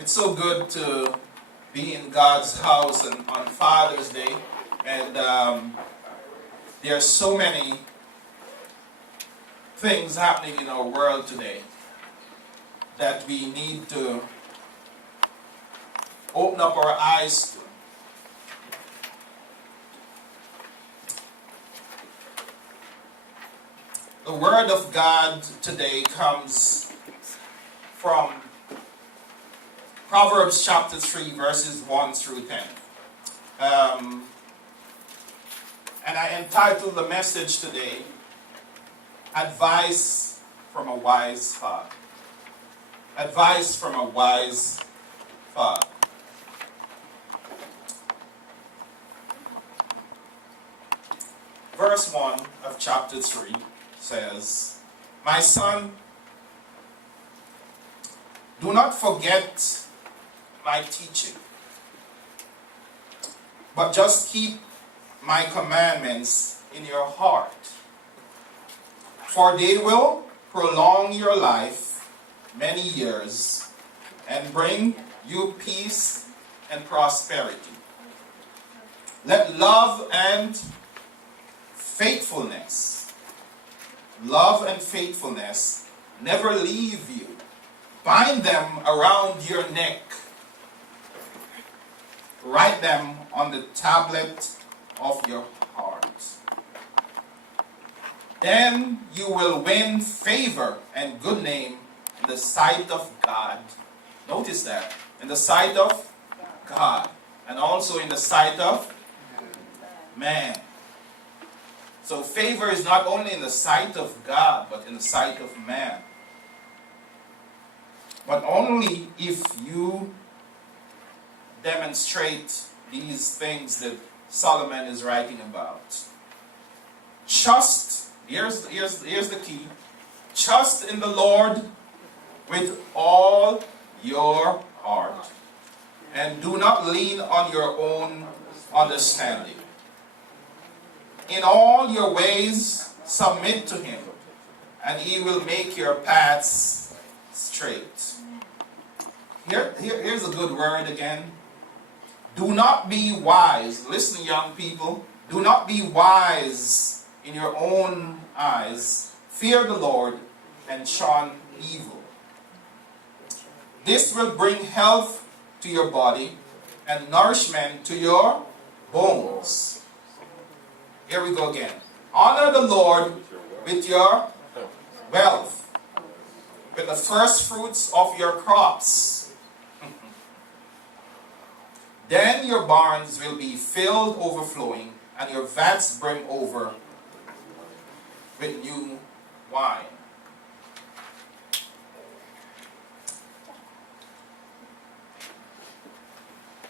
It's so good to be in God's house and on Father's Day, and there are so many things happening in our world today that we need to open up our eyes to. The Word of God today comes from Proverbs chapter 3, verses 1 through 10. And I entitled the message today, Advice from a Wise Father. Advice from a Wise Father. Verse 1 of chapter 3 says, "My son, do not forget my teaching, but just keep my commandments in your heart, for they will prolong your life many years and bring you peace and prosperity. Let love and faithfulness never leave you. Bind them around your neck. Write them on the tablet of your heart. Then you will win favor and good name in the sight of God." Notice that. In the sight of God. And also in the sight of man. So favor is not only in the sight of God, but in the sight of man. But only if you demonstrate these things that Solomon is writing about. Trust, here's the key. Trust in the Lord with all your heart, and do not lean on your own understanding. In all your ways submit to him, and he will make your paths straight. Here's a good word again. Do not be wise. Listen, young people. Do not be wise in your own eyes. Fear the Lord and shun evil. This will bring health to your body and nourishment to your bones. Here we go again. Honor the Lord with your wealth, with the first fruits of your crops. Then your barns will be filled overflowing, and your vats brim over with new wine.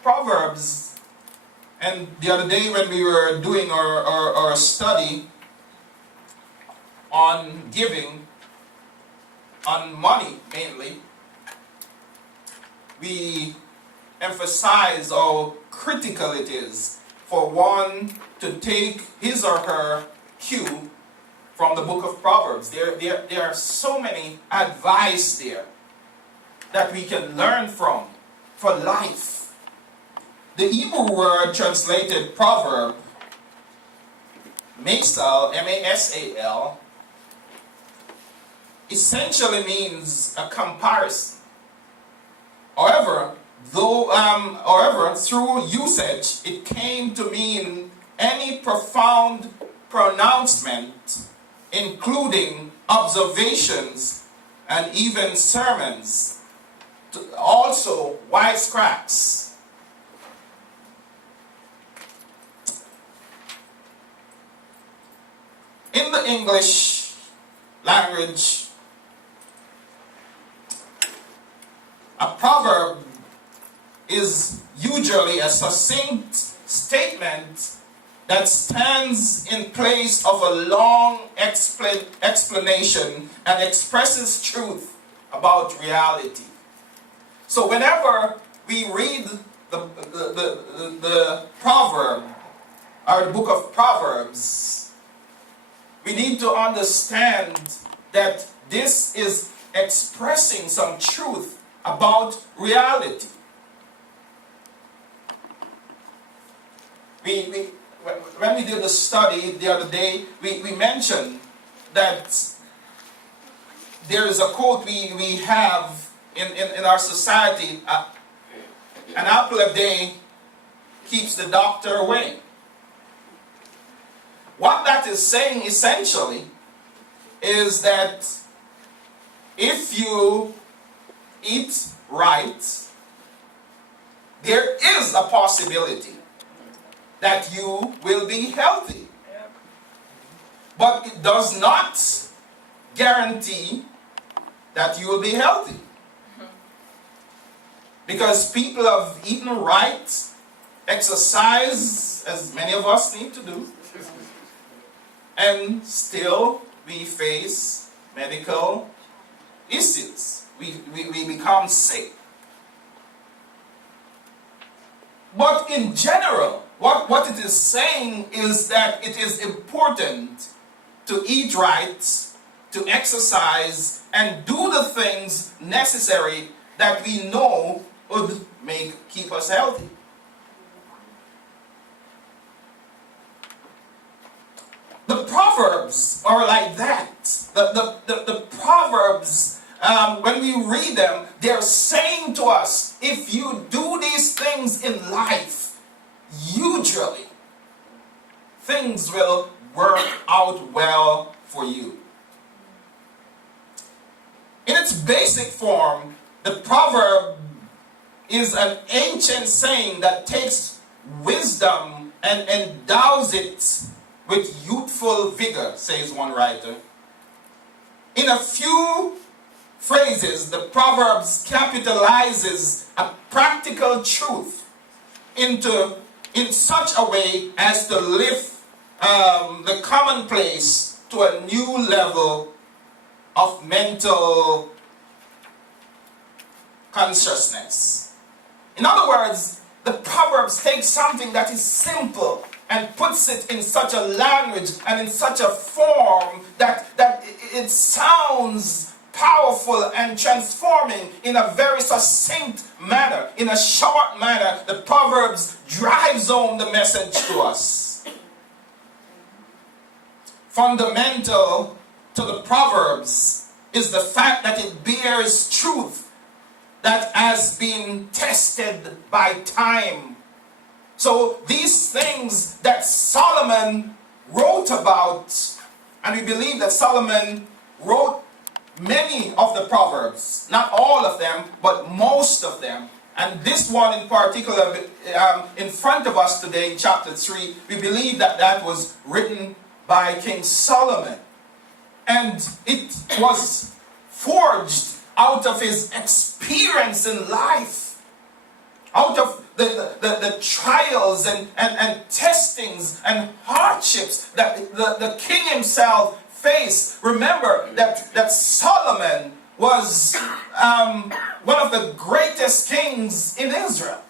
Proverbs, and the other day when we were doing our study on giving, on money mainly, we emphasize how critical it is for one to take his or her cue from the book of Proverbs. There are so many advice there that we can learn from for life. The Hebrew word translated proverb, masal, M-A-S-A-L, essentially means a comparison. However, through usage, it came to mean any profound pronouncement, including observations and even sermons, also wisecracks. In the English language, a proverb is usually a succinct statement that stands in place of a long explanation and expresses truth about reality. So whenever we read the proverb, or the book of Proverbs, we need to understand that this is expressing some truth about reality. When we did the study the other day, we mentioned that there is a quote we have in our society, an apple a day keeps the doctor away. What that is saying essentially is that if you eat right, there is a possibility that you will be healthy. But it does not guarantee that you will be healthy. Because people have eaten right, exercise, as many of us need to do, and still we face medical issues. We become sick. But in general, what it is saying is that it is important to eat right, to exercise, and do the things necessary that we know would keep us healthy. The Proverbs are like that. The Proverbs, when we read them, they're saying to us, if you do these things in life, usually things will work out well for you. In its basic form, the proverb is an ancient saying that takes wisdom and endows it with youthful vigor, says one writer. In a few phrases, the Proverbs capitalizes a practical truth in such a way as to lift the commonplace to a new level of mental consciousness. In other words, the Proverbs take something that is simple and puts it in such a language and in such a form that it sounds powerful and transforming in a very succinct manner, in a short manner. The Proverbs drives home the message to us. Fundamental to the Proverbs is the fact that it bears truth that has been tested by time. So these things that Solomon wrote about, and we believe that Solomon wrote many of the Proverbs, not all of them, but most of them. And this one in particular, in front of us today, in chapter 3, we believe that was written by King Solomon. And it was forged out of his experience in life, out of the trials and testings and hardships that the king himself faced. Remember that Solomon was one of the greatest kings in Israel.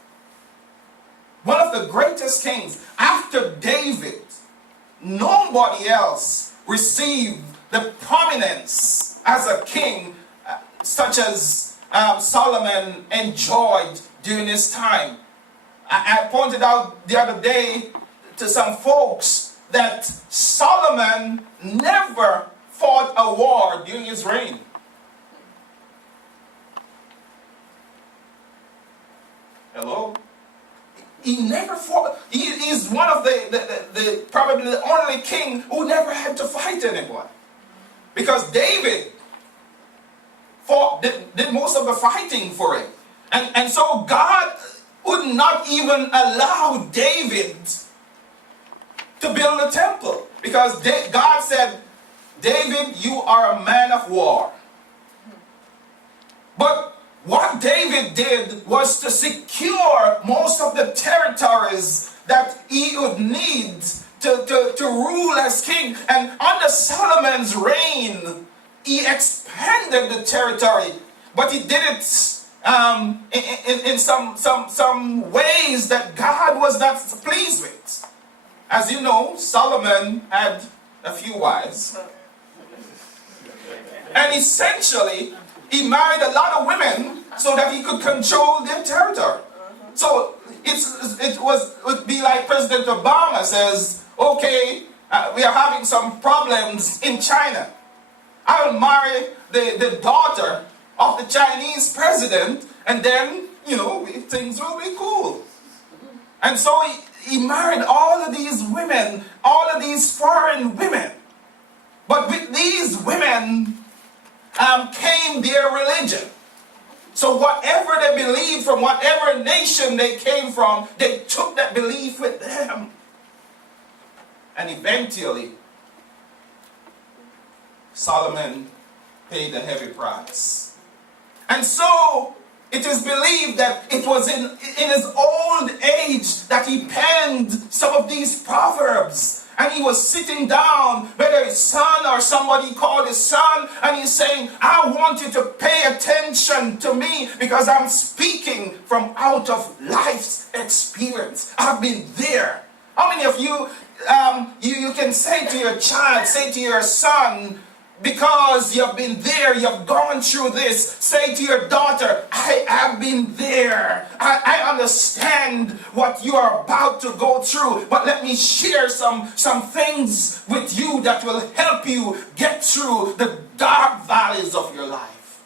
One of the greatest kings. After David, nobody else received the prominence as a king such as Solomon enjoyed during his time. I pointed out the other day to some folks that Solomon never fought a war during his reign. Hello? He never fought. He is one of the probably the only king who never had to fight anyone. Because David did most of the fighting for him. And so God would not even allow David to build a temple. Because God said, David, you are a man of war. But what David did was to secure most of the territories that he would need to rule as king. And under Solomon's reign, he expanded the territory, but he did it in some ways that God was not pleased with. As you know, Solomon had a few wives, and essentially he married a lot of women so that he could control their territory. So it would be like President Obama says, okay, we are having some problems in China. I will marry the daughter of the Chinese president, and then, things will be cool. And so he married all of these women, all of these foreign women. But with these women came their religion. So whatever they believed from whatever nation they came from, they took that belief with them. And eventually, Solomon paid a heavy price. And so, it is believed that it was in his old age that he penned some of these proverbs. And he was sitting down, whether his son or somebody called his son, and he's saying, I want you to pay attention to me because I'm speaking from out of life's experience. I've been there. How many of you, you can say to your child, say to your son, because you've been there, you've gone through this, say to your daughter, I have been there. I understand what you are about to go through, but let me share some things with you that will help you get through the dark valleys of your life.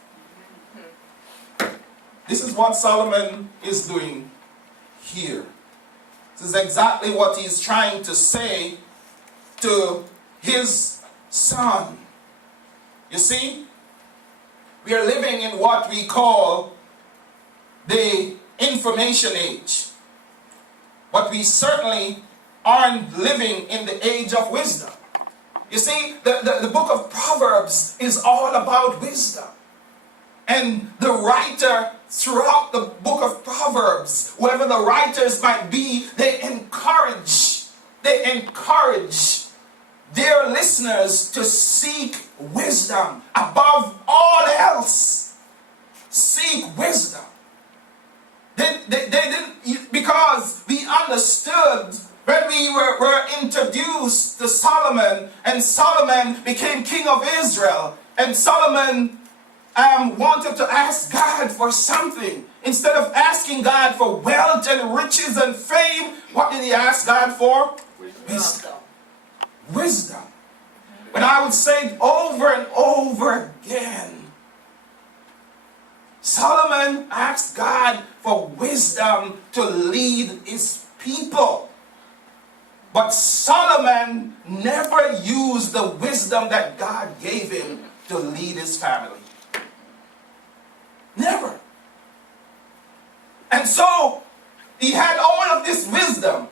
This is what Solomon is doing here. This is exactly what he's trying to say to his son. You see, we are living in what we call the information age. But we certainly aren't living in the age of wisdom. You see, the book of Proverbs is all about wisdom. And the writer throughout the book of Proverbs, whoever the writers might be, they encourage their listeners to seek wisdom above all else. Seek wisdom. They didn't, because we understood when we were introduced to Solomon, and Solomon became king of Israel, and Solomon wanted to ask God for something. Instead of asking God for wealth and riches and fame, what did he ask God for? Wisdom. Wisdom. When I would say it over and over again, Solomon asked God for wisdom to lead his people. But Solomon never used the wisdom that God gave him to lead his family. Never. And so, he had all of this wisdom.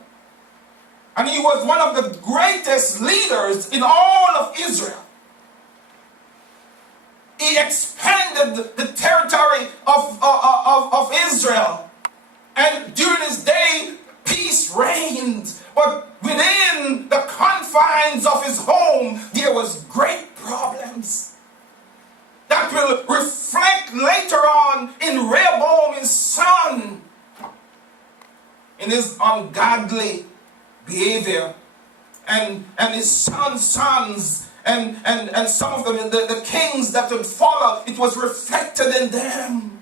And he was one of the greatest leaders in all of Israel. He expanded the territory of Israel. And during his day, peace reigned. But within the confines of his home, there was great problems that will reflect later on in Rehoboam, his son, in his ungodly behavior, and his sons, and some of the kings that would follow, it was reflected in them.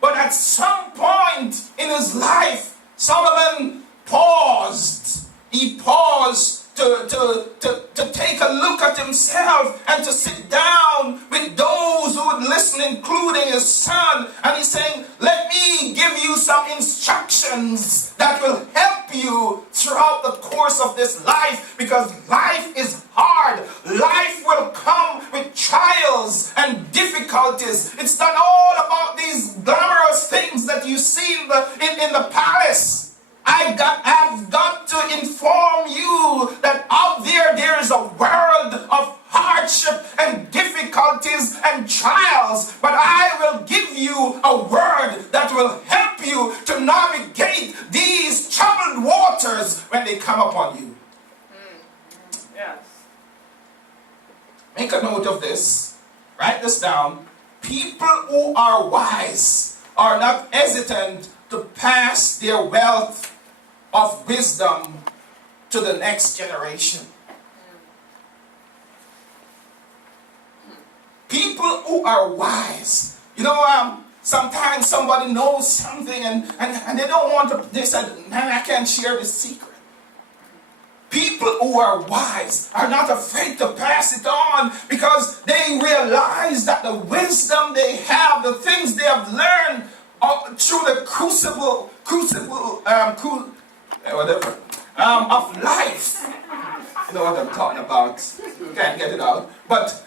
But at some point in his life, Solomon paused. He paused to take a look at himself and to sit down with those who would listen, including his son. And he's saying, let me give you some instructions that will help you throughout the course of this life, because life is hard. Life will come with trials and difficulties. It's not all about these glamorous things that you see in the palace. I've got to inform you that out there is a world of hardship and difficulties and trials, but I will give you a word that will help you to navigate these troubled waters when they come upon you. Yes. Make a note of this. Write this down. People who are wise are not hesitant to pass their wealth of wisdom to the next generation. People who are wise. You know, sometimes somebody knows something and they don't want to, they said, man, I can't share this secret. People who are wise are not afraid to pass it on because they realize that the wisdom they have, the things they have learned through the crucible of life. You know what I'm talking about. Can't get it out. But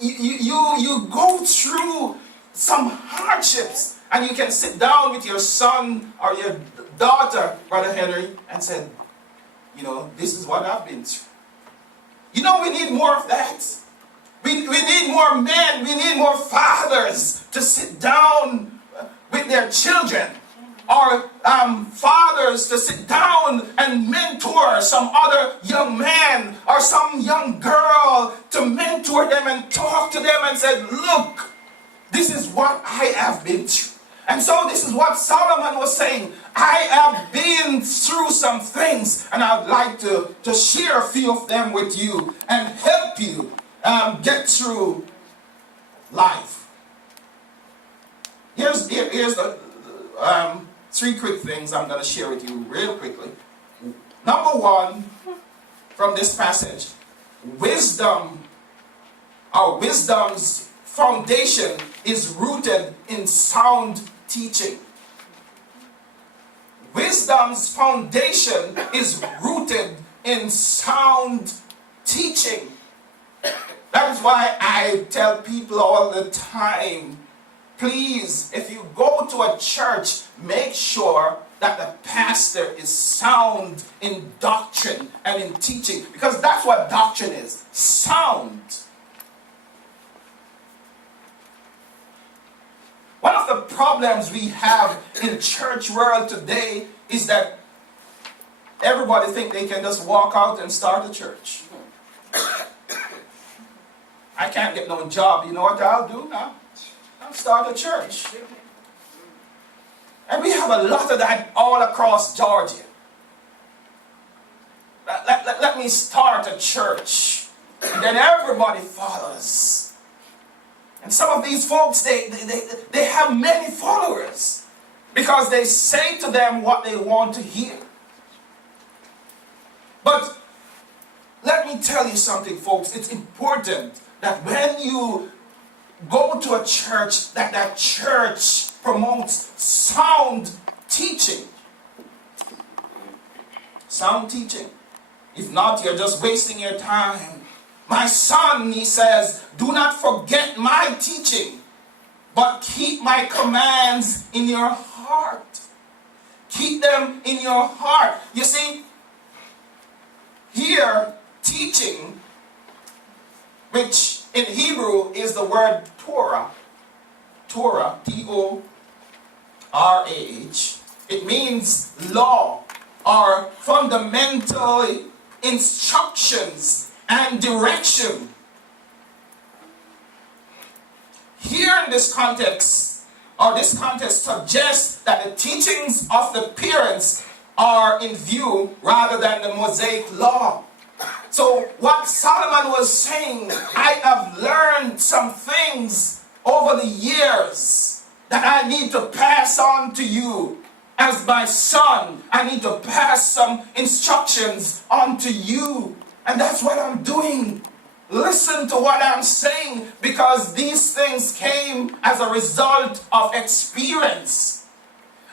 you go through some hardships and you can sit down with your son or your daughter, Brother Henry, and say, you know, this is what I've been through. You know, we need more of that. We need more men, we need more fathers to sit down with their children. Or fathers to sit down and mentor some other young man or some young girl, to mentor them and talk to them and say, look, this is what I have been through. And so this is what Solomon was saying. I have been through some things and I'd like to share a few of them with you and help you get through life. Here's the three quick things I'm going to share with you real quickly. Number one, from this passage, wisdom's foundation is rooted in sound teaching. Wisdom's foundation is rooted in sound teaching. That is why I tell people all the time, please, if you go to a church, make sure that the pastor is sound in doctrine and in teaching. Because that's what doctrine is. Sound. One of the problems we have in church world today is that everybody think they can just walk out and start a church. I can't get no job. You know what I'll do now? I'll start a church. And we have a lot of that all across Georgia. Let me start a church. And then everybody follows. And some of these folks, they have many followers because they say to them what they want to hear. But let me tell you something, folks. It's important that when you go to a church, that church promotes sound teaching. Sound teaching. If not, you're just wasting your time. My son, he says, do not forget my teaching, but keep my commands in your heart. Keep them in your heart. You see, here, teaching, which in Hebrew is the word Torah. Torah, Torah. It means law or fundamental instructions and direction. Here in this context, or this context suggests that the teachings of the parents are in view rather than the Mosaic law. So what Solomon was saying, I have learned some things over the years that I need to pass on to you. As my son, I need to pass some instructions on to you. And that's what I'm doing. Listen to what I'm saying, because these things came as a result of experience.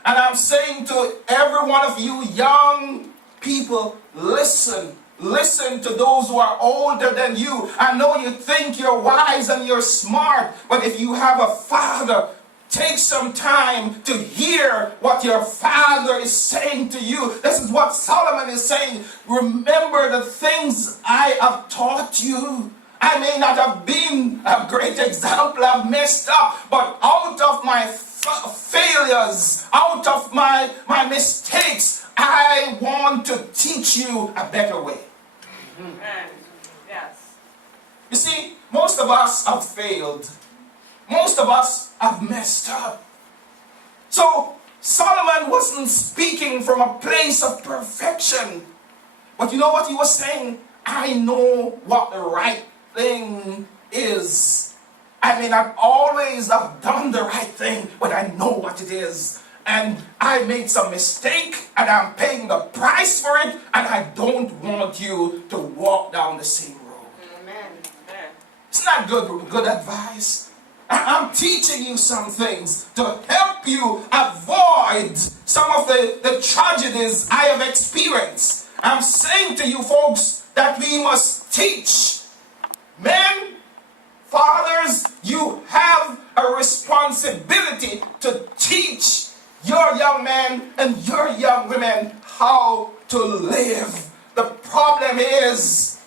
And I'm saying to every one of you young people, listen. Listen to those who are older than you. I know you think you're wise and you're smart, but if you have a father, take some time to hear what your father is saying to you. This is what Solomon is saying. Remember the things I have taught you. I may not have been a great example, I've messed up, but out of my failures, out of my mistakes, I want to teach you a better way. Yes. You see, most of us have failed. Most of us have messed up. So Solomon wasn't speaking from a place of perfection. But you know what he was saying? I know what the right thing is. I may not always have done the right thing, but I know what it is. And I made some mistake, and I'm paying the price for it, and I don't want you to walk down the same road. Amen. It's not good advice. I'm teaching you some things to help you avoid some of the tragedies I have experienced. I'm saying to you folks that we must teach. Men, fathers, you have a responsibility to teach your young men and your young women how to live. The problem is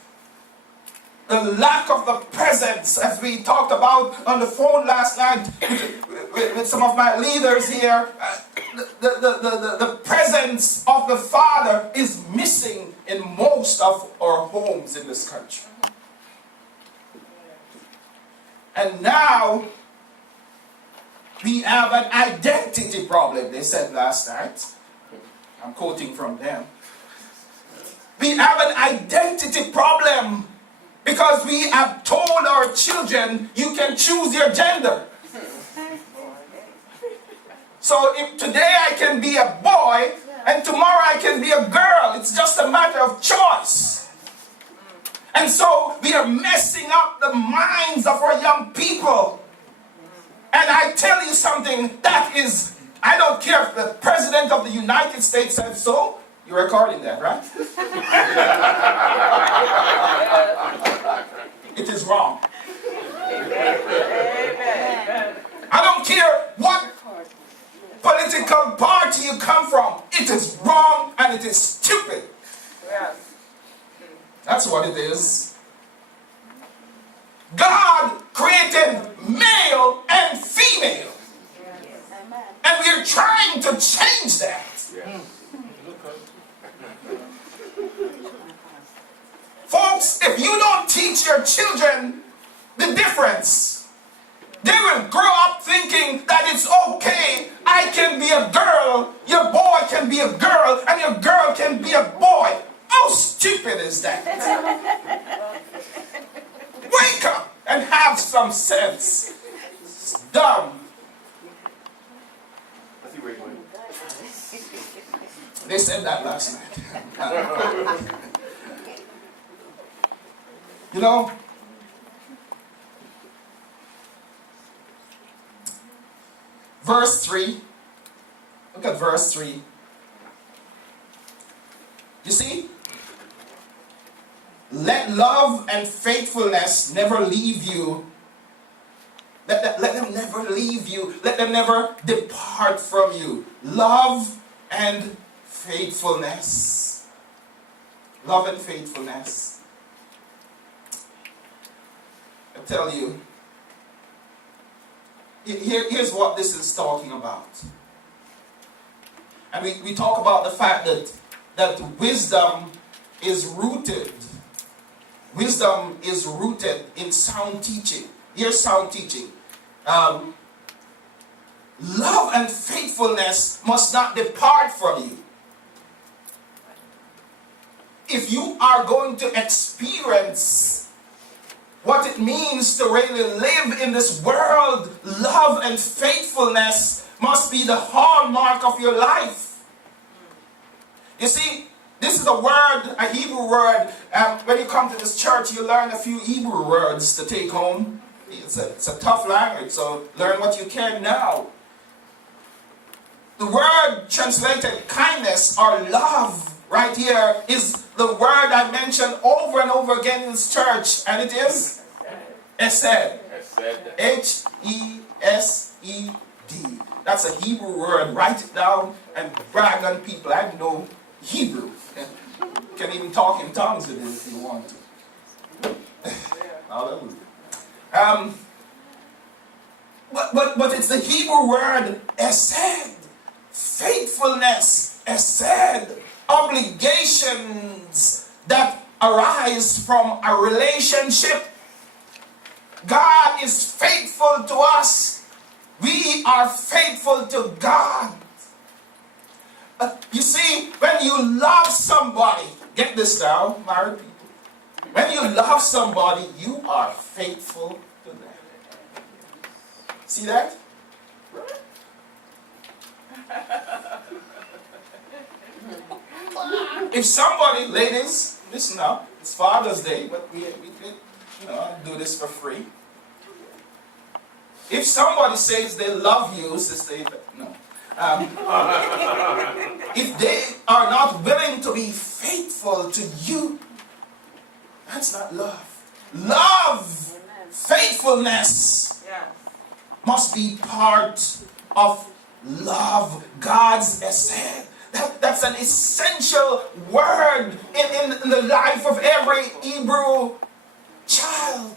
the lack of the presence, as we talked about on the phone last night with some of my leaders here. The presence of the Father is missing in most of our homes in this country. And now we have an identity problem, they said last night. I'm quoting from them. We have an identity problem because we have told our children, you can choose your gender. So if today I can be a boy and tomorrow I can be a girl, it's just a matter of choice. And so we are messing up the minds of our young people. And I tell you something, that is, I don't care if the President of the United States said so. You're recording that, right? It is wrong. I don't care what political party you come from. It is wrong and it is stupid. That's what it is. God created male and female. And we are trying to change that. Folks, if you don't teach your children the difference, they will grow up thinking that it's okay. I can be a girl, your boy can be a girl, and your girl can be a boy. How stupid is that? Wake up and have some sense. It's dumb. They said that last night. You know, verse 3. Look at verse 3. You see? Let love and faithfulness never leave you. Let them never leave you. Let them never depart from you. Love and faithfulness. Love and faithfulness. I tell you, here's what this is talking about. And we talk about the fact that wisdom is rooted. Wisdom is rooted in sound teaching. Here's sound teaching. Love and faithfulness must not depart from you. If you are going to experience what it means to really live in this world, love and faithfulness must be the hallmark of your life. You see, this is a word, a Hebrew word. When you come to this church, you learn a few Hebrew words to take home. It's a tough language, so learn what you can now. The word translated kindness or love right here is the word I mentioned over and over again in this church, and it is Esed. H-E-S-E-D. That's a Hebrew word. Write it down and brag on people. I know Hebrew. You can even talk in tongues with it if you want to. Hallelujah. But it's the Hebrew word Esed. Faithfulness. Esed. Obligations that arise from a relationship. God is faithful to us. We are faithful to God. You see, when you love somebody, get this now, married people. When you love somebody, you are faithful to them. See that? If somebody, ladies, listen up, it's Father's Day, but we do this for free. If somebody says they love you, sister, no. If they are not willing to be faithful to you, that's not love. Love, faithfulness must be part of love. God's essence. That's an essential word in the life of every Hebrew child.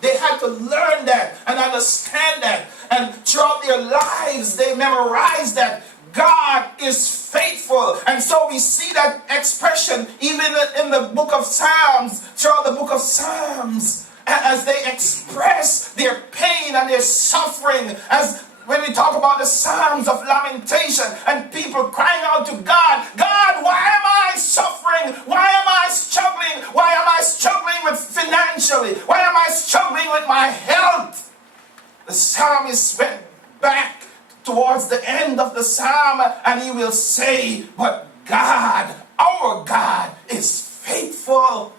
They had to learn that and understand that. And throughout their lives, they memorized that God is faithful. And so we see that expression even in the book of Psalms, throughout the book of Psalms, as they express their pain and their suffering, as when we talk about the Psalms of lamentation and people crying out to God, God, why am I suffering? Why am I struggling? Why am I struggling with financially? Why am I struggling with my health? The psalmist went back towards the end of the psalm and he will say, but God, our God is faithful.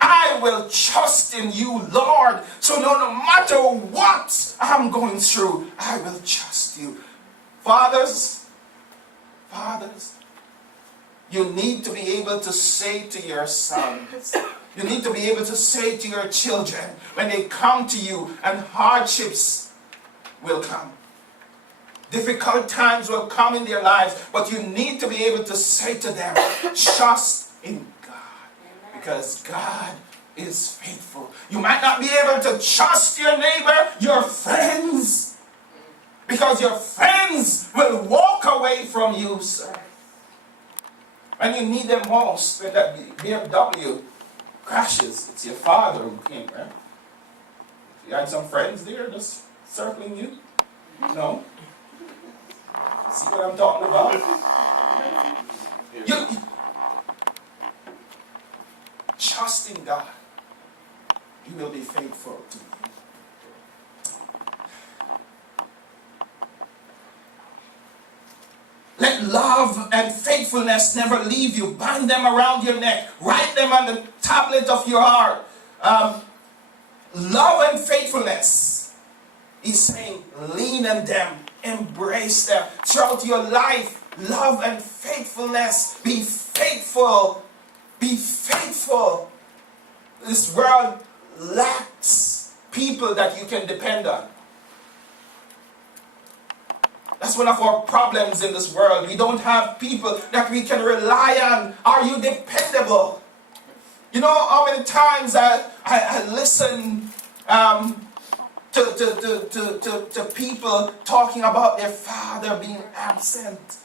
I will trust in you, Lord. So no matter what I'm going through, I will trust you. Fathers, you need to be able to say to your sons, you need to be able to say to your children when they come to you and hardships will come. Difficult times will come in their lives, but you need to be able to say to them, trust in God. Because God is faithful. You might not be able to trust your neighbor, your friends, because your friends will walk away from you, sir. When you need them most, when that BMW crashes, it's your father who came, right? You had some friends there just circling you? No? See what I'm talking about? You trust in God. He will be faithful to you. Let love and faithfulness never leave you. Bind them around your neck. Write them on the tablet of your heart. Love and faithfulness. He's saying, lean on them. Embrace them. Throughout your life, love and faithfulness. Be faithful. Be faithful. This world lacks people that you can depend on. That's one of our problems in this world. We don't have people that we can rely on. Are you dependable? You know how many times I listen to people talking about their father being absent.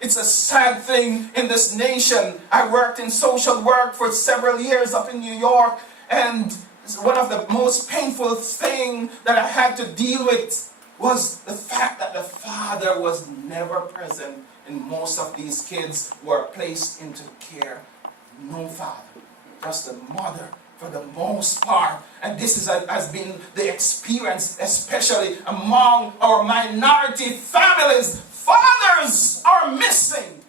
It's a sad thing in this nation. I worked in social work for several years up in New York, and one of the most painful things that I had to deal with was the fact that the father was never present in most of these kids who are placed into care. No father, just the mother for the most part. And this has been the experience, especially among our minority families. Fathers are missing.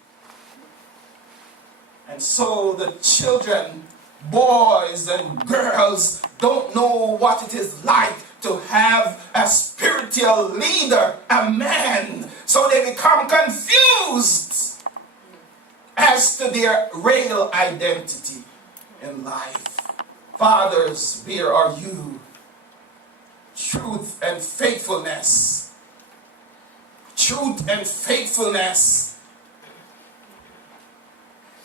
And so the children, boys and girls, don't know what it is like to have a spiritual leader, a man. So they become confused as to their real identity in life. Fathers, where are you? Truth and faithfulness. Truth and faithfulness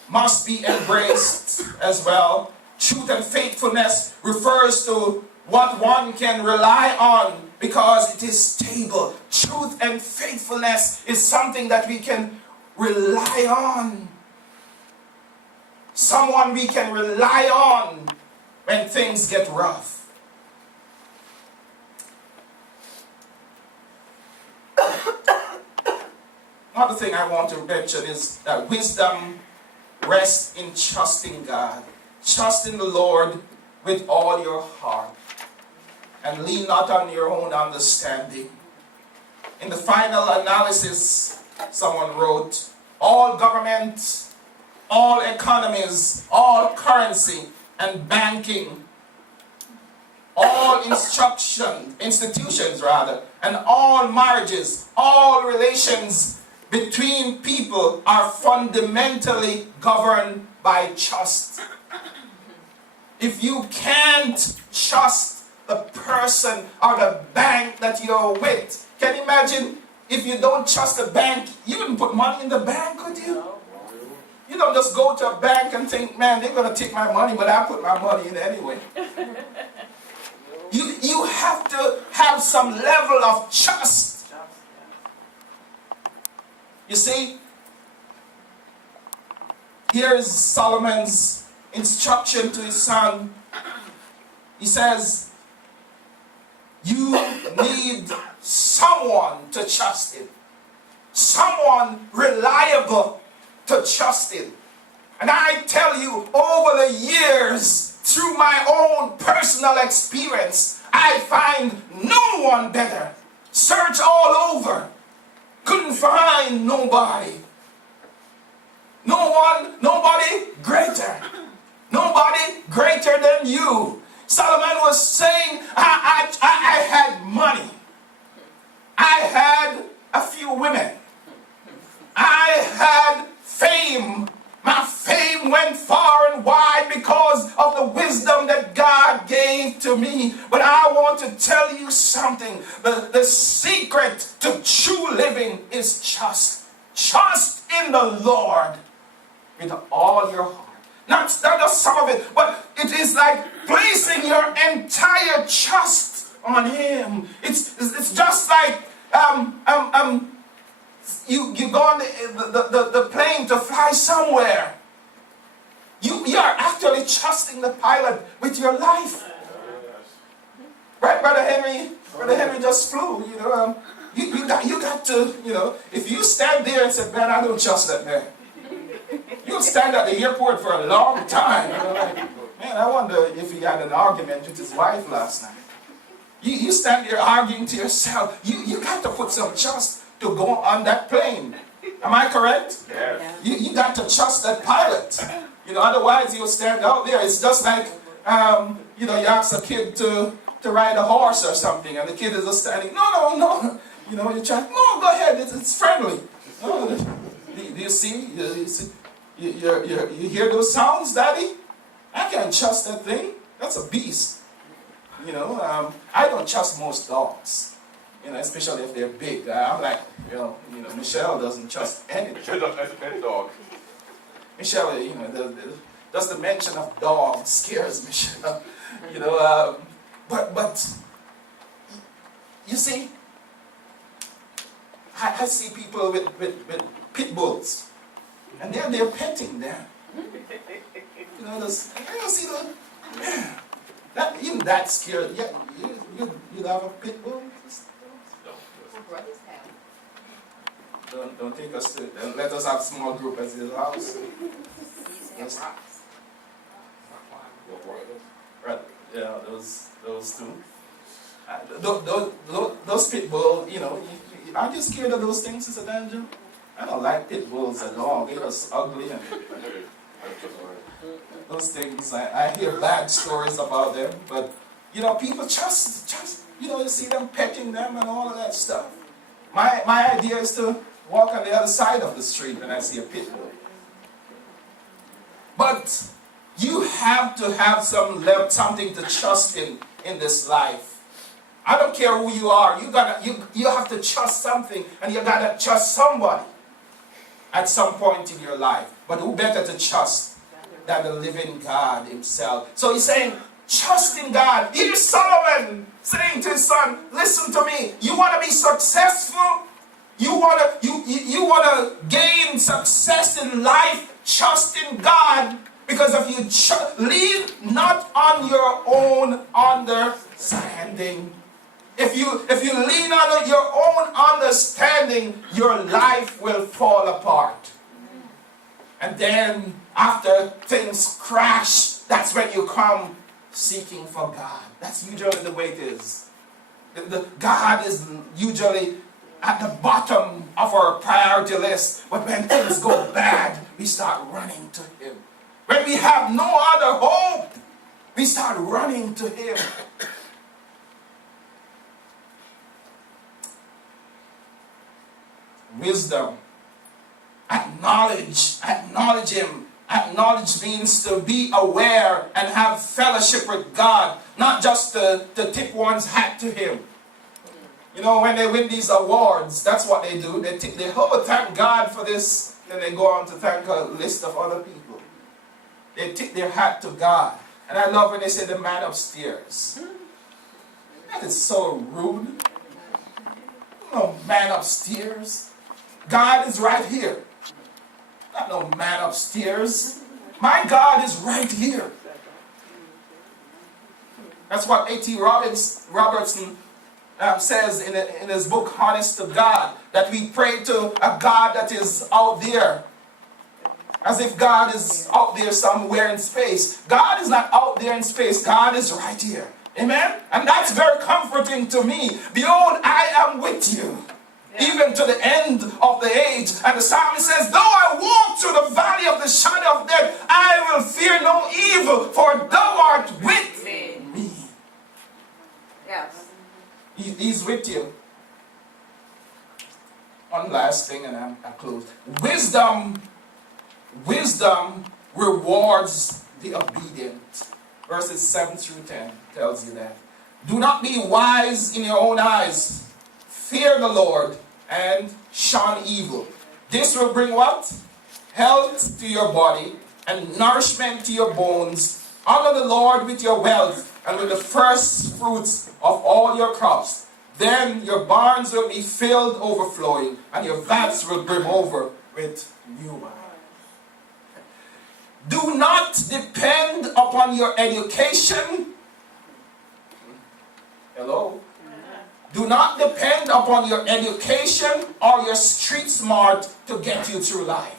must be embraced as well. Truth and faithfulness refers to what one can rely on because it is stable. Truth and faithfulness is something that we can rely on. Someone we can rely on when things get rough. Another thing I want to mention is that wisdom rests in trusting God. Trust in the Lord with all your heart. and lean not on your own understanding. In the final analysis, someone wrote, all government, all economies, all currency and banking, all institutions, and all marriages, all relations between people are fundamentally governed by trust. If you can't trust the person or the bank that you're with, can you imagine if you don't trust the bank, you wouldn't put money in the bank, could you? You don't just go to a bank and think, man, they're going to take my money, but I put my money in anyway. You have to have some level of trust. You see, here's Solomon's instruction to his son. He says, you need someone to trust in. Someone reliable to trust in. And I tell you, over the years, through my own personal experience, I find no one better. Search all over. Couldn't find nobody. Nobody greater. Nobody greater than you. Solomon was saying, I had money. I had a few women. I had fame. My fame went far and wide because of the wisdom that God gave to me. But I want to tell you something. The secret to true living is trust. Trust in the Lord with all your heart. Not just some of it, but it is like placing your entire trust on Him. It's just like you go on the plane to fly somewhere. You are actually trusting the pilot with your life. Right, Brother Henry? Brother Henry just flew, you got to, if you stand there and say, man, I don't trust that man. You'll stand at the airport for a long time. Man, I wonder if he had an argument with his wife last night. You stand there arguing to yourself. You got to put some trust to go on that plane. Am I correct? Yes. You got to trust that pilot. Otherwise he'll stand out there. It's just like, you ask a kid to ride a horse or something, and the kid is just standing, no. You try, no, go ahead, it's friendly. No, do you see? You hear those sounds, Daddy? I can't trust that thing. That's a beast. I don't trust most dogs. Especially if they're big. I'm like, Michelle doesn't trust anything. Michelle doesn't trust any dog. Michelle, just the mention of dogs scares Michelle. But you see, I see people with pit bulls, and they're petting them. I see the man. Even that scared. Yeah, you have a pit bull. Don't take us to. Let us have a small group at his house. Right. Yeah, those two. Those pit bulls. Aren't you scared of those things, Sister Daniel? I don't like pit bulls at all. They're just ugly and those things. I hear bad stories about them, but people just you see them petting them and all of that stuff. My idea is to walk on the other side of the street when I see a pit bull. But you have to have something to trust in this life. I don't care who you are. You have to trust something, and you gotta trust somebody at some point in your life. But who better to trust than the living God Himself? So He's saying, trust in God. Here's Solomon saying to his son, listen to me. You want to be successful? You want to gain success in life? Trust in God. Because if you lean not on your own understanding, if you lean on your own understanding, your life will fall apart. And then after things crash, that's when you come seeking for God. That's usually the way it is. God is usually at the bottom of our priority list. But when things go bad, we start running to Him. When we have no other hope, we start running to Him. Wisdom. Acknowledge Him. Acknowledge means to be aware and have fellowship with God, not just to tip one's hat to Him. You know, when they win these awards, that's what they do. They thank God for this, then they go on to thank a list of other people. They tip their hat to God. And I love when they say the man upstairs. That is so rude. No man upstairs. God is right here. Not no man upstairs. My God is right here. That's what A.T. Robertson says in his book, Honest to God, that we pray to a God that is out there. As if God is out there somewhere in space. God is not out there in space. God is right here. Amen? And that's very comforting to me. Behold, I am with you. Even to the end of the age. And the psalmist says, though I walk through the valley of the shadow of death, I will fear no evil, for thou art with me. Yes. He's with you. One last thing and I close. Wisdom rewards the obedient. Verses 7 through 10 tells you that. Do not be wise in your own eyes. Fear the Lord and shun evil. This will bring what? Health to your body and nourishment to your bones. Honor the Lord with your wealth and with the first fruits of all your crops. Then your barns will be filled overflowing and your vats will brim over with new wine. Do not depend upon your education. Hello? Do not depend upon your education or your street smart to get you through life.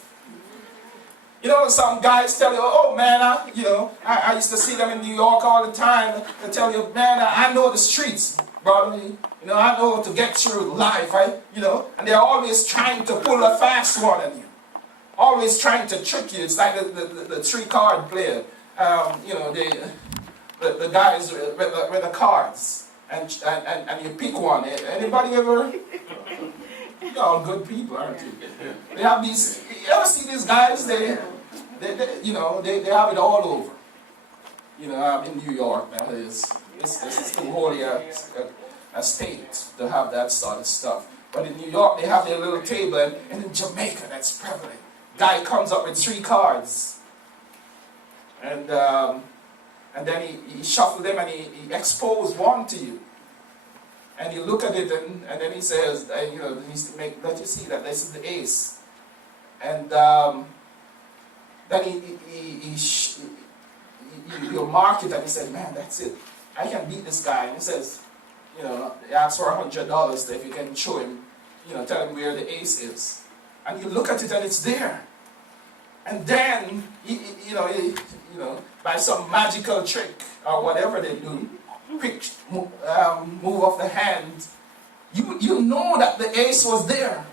You know, some guys tell you, oh man, I used to see them in New York all the time. They tell you, man, I know the streets, brother. You know, I know to get through life, right? You know, and they're always trying to pull a fast one on you. Always trying to trick you. It's like the three-card player. You know, the guys with the cards. And you pick one. Anybody ever? You're all good people, aren't you? They have these. You ever see these guys? They have it all over. You know, in New York, man, it's too holy a state to have that sort of stuff. But in New York, they have their little table, and in Jamaica, that's prevalent. Guy comes up with 3 cards, and then he shuffles them and he exposes one to you. And you look at it and then he says, let you see that this is the ace. And then you mark it and he says, man, that's it. I can beat this guy. And he says, he asks for $100 if you can show him, tell him where the ace is. And you look at it and it's there. And then, by some magical trick or whatever they do, quick move of the hand, you know that the ace was there.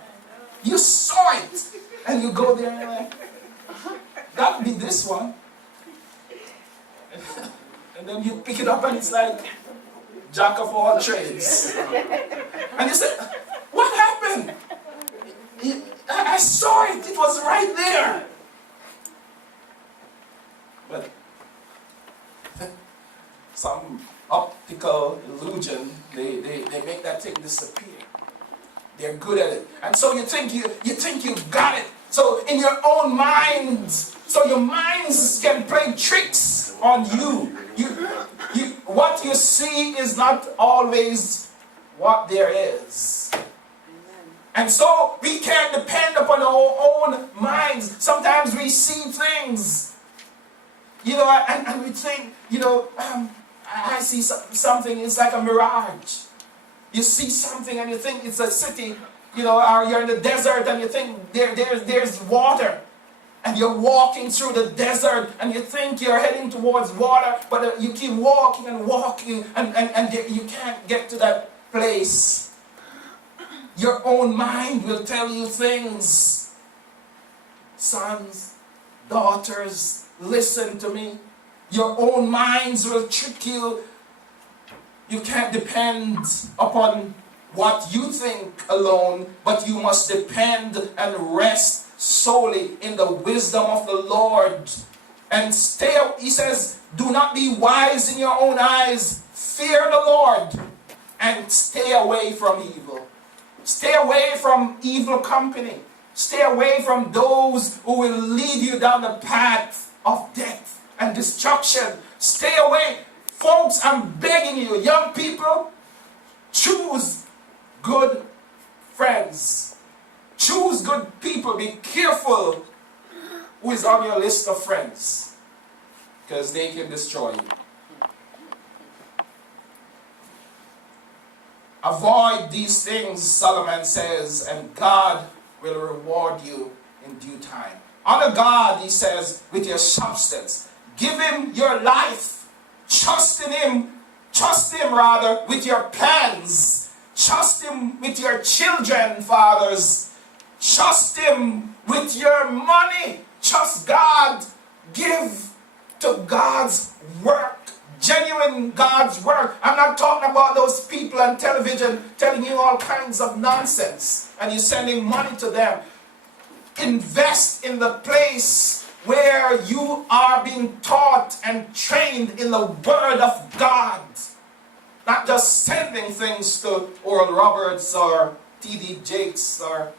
You saw it. And you go there and you're like, that'd be this one. And then you pick it up and it's like, jack of all trades. And you say, what happened? I saw it. It was right there. But some optical illusion, they make that thing disappear. They're good at it. And so you think you got it. So in your own minds, so your minds can play tricks on you. What you see is not always what there is. And so we can't depend upon our own minds. Sometimes we see things, and we think, I see something, it's like a mirage. You see something and you think it's a city, or you're in the desert and you think there's water. And you're walking through the desert and you think you're heading towards water, but you keep walking and walking and you can't get to that place. Your own mind will tell you things. Sons, daughters, listen to me. Your own minds will trick you. You can't depend upon what you think alone, but you must depend and rest solely in the wisdom of the Lord. And he says, do not be wise in your own eyes. Fear the Lord and stay away from evil. Stay away from evil company. Stay away from those who will lead you down the path of death and destruction. Stay away. Folks, I'm begging you, young people, choose good friends. Choose good people. Be careful who is on your list of friends, because they can destroy you. Avoid these things, Solomon says, and God will reward you in due time. Honor God, he says, with your substance. Give him your life. Trust in him. Trust him, rather, with your plans. Trust him with your children, fathers. Trust him with your money. Trust God. Give to God's work. Genuine God's work. I'm not talking about those people on television telling you all kinds of nonsense and you're sending money to them. Invest in the place where you are being taught and trained in the Word of God. Not just sending things to Oral Roberts or T.D. Jakes or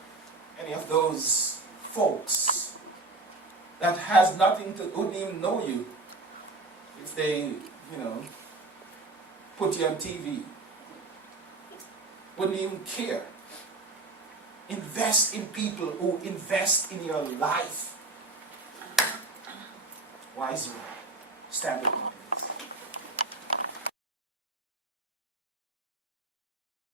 any of those folks that has nothing to, wouldn't even know you if they, put you on TV. Wouldn't even care. Invest in people who invest in your life. Wise one. Stand with me, please.